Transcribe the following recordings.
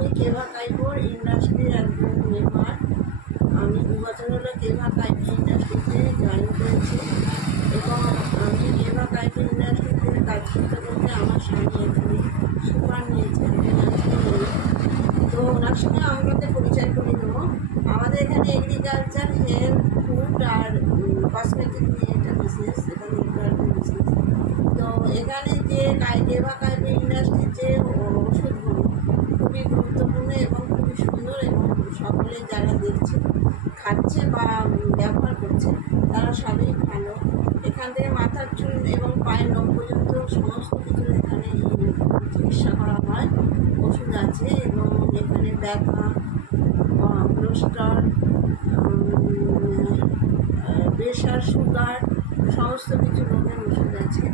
আমি কেভা কাইপোর ইন্ডাস্ট্রির একজন মেম্বার। আমি 2 বছর হলো কেভা কাইপোর ইন্ডাস্ট্রিতে জয়েন করেছি এবং আমি কেভা কাইপোর ইন্ডাস্ট্রিতে কাজ করতে করতে আমার স্বামী এখানে সুপার নিয়েছে, তো ওনার সঙ্গে আমাদের পরিচয় করে দেবো। আমাদের এখানে এগ্রিকালচার, হেলথ, ফুড আর কসমেটিক নিয়ে একটা বিজনেস, এটা বিজনেস। তো এখানে যে কেভা কাইপোর ইন্ডাস্ট্রির যে ওষুধগুলো খুবই গুরুত্বপূর্ণ এবং খুবই সুন্দর, এবং সকলে যারা দেখছে, খাচ্ছে বা ব্যবহার করছে তারা সবই ভালো। এখান থেকে মাথার চুল এবং পায়ের নখ পর্যন্ত সমস্ত কিছু এখানে চিকিৎসা করা হয়। ওষুধ আছে এবং এখানে ব্যথা, কোলেস্ট্রল, প্রেশার, সুগার, সমস্ত কিছু রোগের ওষুধ আছে।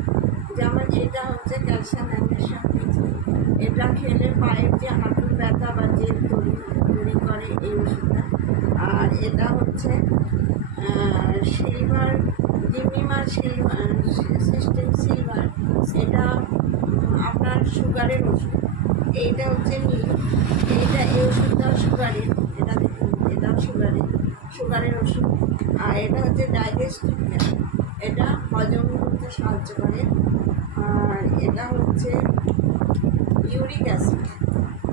যেমন এটা হচ্ছে ক্যালসিয়াম ম্যাগনেসিয়াম ফিক্স, এটা খেলে পায়ের যে হাঁটুর ব্যথা বা জেল তৈরি করে এই ওষুধটা। আর এটা হচ্ছে সিলভার, ডিমিমার সিস্টেম সিলভার, এটা আপনার সুগারের ওষুধ। এইটা হচ্ছে নীল, এই ওষুধটাও সুগারের, এটা দেখুন এটাও সুগারের ওষুধ। আর এটা হচ্ছে ডাইজেস্টিভ, এটা হজম করতে সাহায্য করে। আর এটা হচ্ছে ইউরিক অ্যাসিড,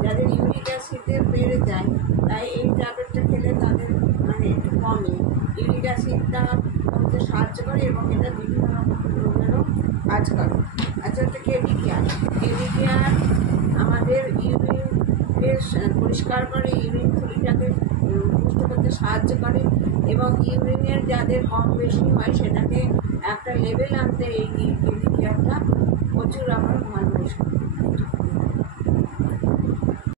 যাদের ইউরিক অ্যাসিডে বেড়ে যায় তাই এই ট্যাবলেটটা খেলে তাদের মানে একটু কমে ইউরিক অ্যাসিডটা কমতে সাহায্য করে এবং এটা বিভিন্ন রকম রোগেরও কাজ করে। আচ্ছা, একটা কেডি কেয়ার আমাদের ইউরিনকে পরিষ্কার করে, ইউরিন থলিটাকে পুষ্ট করতে সাহায্য করে এবং ইউরিনের যাদের কম বেশি হয় সেটাকে একটা লেভেল আনতে এই কেডি কেয়ারটা প্রচুর আমার ভালো।